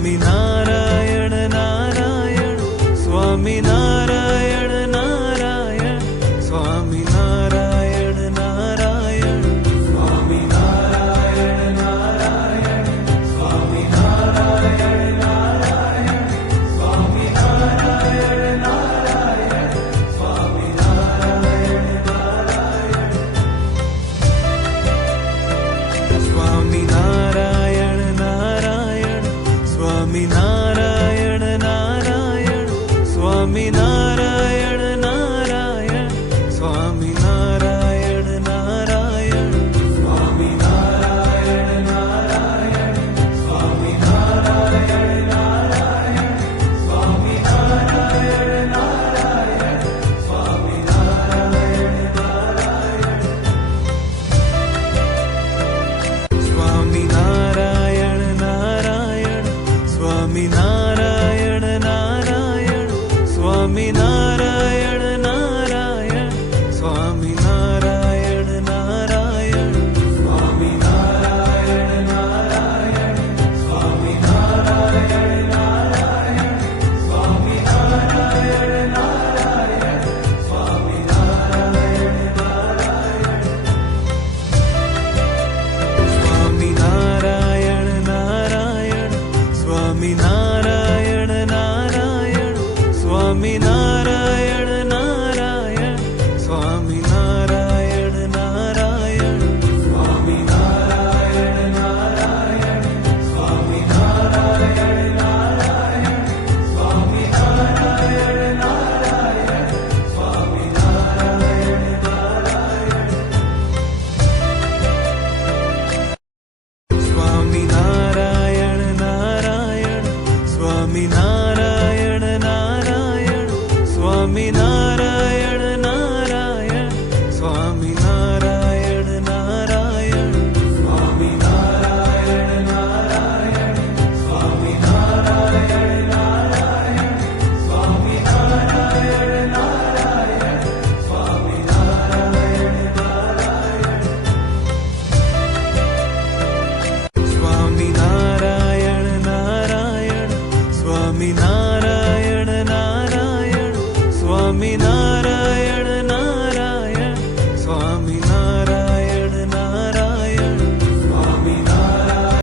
caminar. Narayana. caminar. Swami Narayan